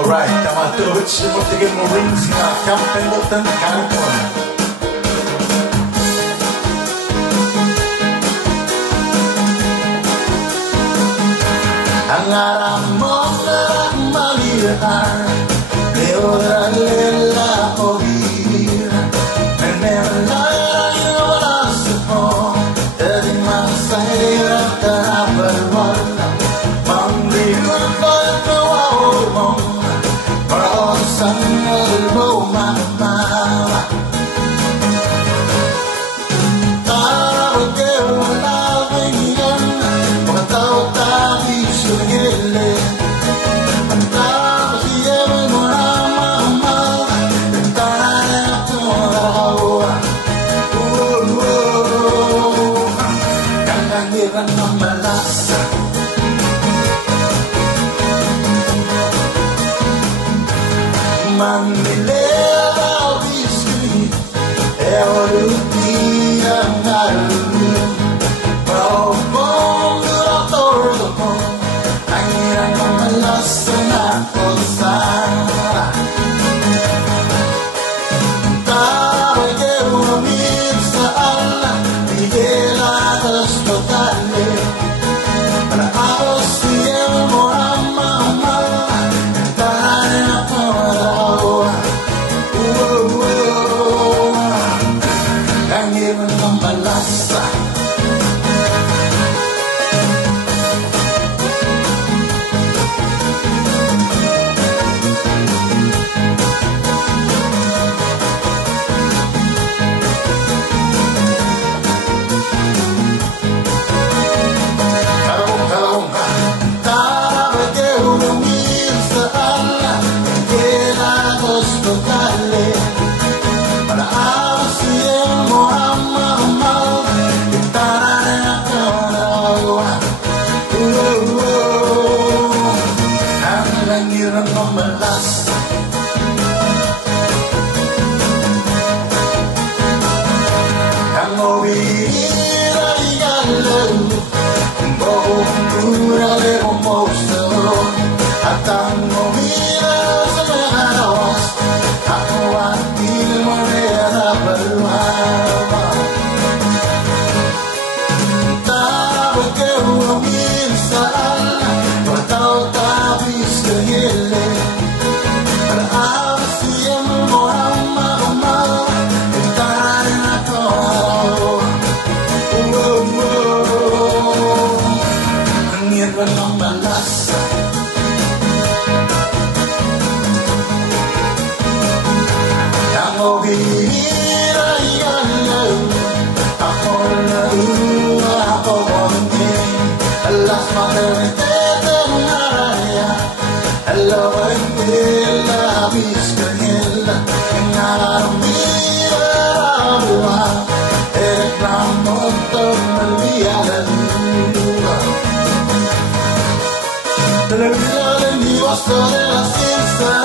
Alright, tama-tawid siya mo tigil mo rings nga kampendotan kankon. Ang aram mo na malihan, leoralela o hir, menmelay na walasip mo, edi masahirap ka habalwal, mangliul ko'y kawawal mo, sang elbow mama tawag kayo malawingan pagkatawag tabi sungili ang tawag siya mo na mama nagtahan ako araw kangangiran ng malasa Manilera whisky, everything ang alun. Pero kung durator mo, ang hirang mamalasa na ko sana. Tawag kayo umit sa ala, bigelatas totale. Para ako siya mo ang mama, nagtahan ako ng malasa kalong ka tawag kayo umil sa ala kaya gusto kali para siya mo ang langiran ng malasa ang uwiin ay galaw buong murali umusto at ang uwiin sa mga nawas ako at di mo nirabalwawa tawag kayo uwiin sa ala pagkatawag sungili para asiyem mo ang mama itarin ako ang hirap ng malasa ang uwiin ay alaw ako na ako hindi alas malamite hello, la viscanella, en aramira agua, el tramonto me envía la luna. De la vida del dios de la ciencia,